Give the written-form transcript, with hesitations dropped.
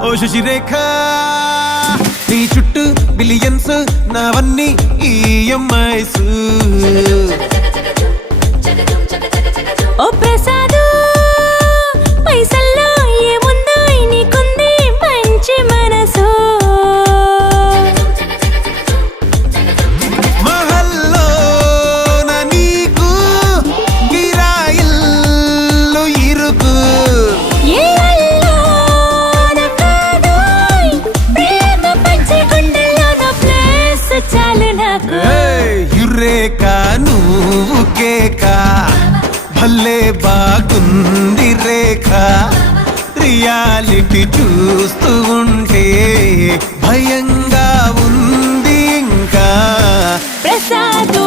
ఓ శశిరేఖ నీ చుట్టూ బిలియన్స్ నావన్నీ ఈఎంఐస్ ఓ ప్రసాదు పైసల్లో ఏముందో నీకుంది మంచి మనసు మహల్లో నా నీకు గిరాయిల్లు ఇరుకు ఏళ్ళల్లో నా కాదోయ్ ప్రేమ పంచే గుండెల్లో నా ప్లేస్ చాలు నాకు యురేక నువ్వు కేక భలే బాగుంది రేఖ రియాలిటీ చూస్తూ ఉంటే భయంగా ఉంది ఇంకా ప్రసాదు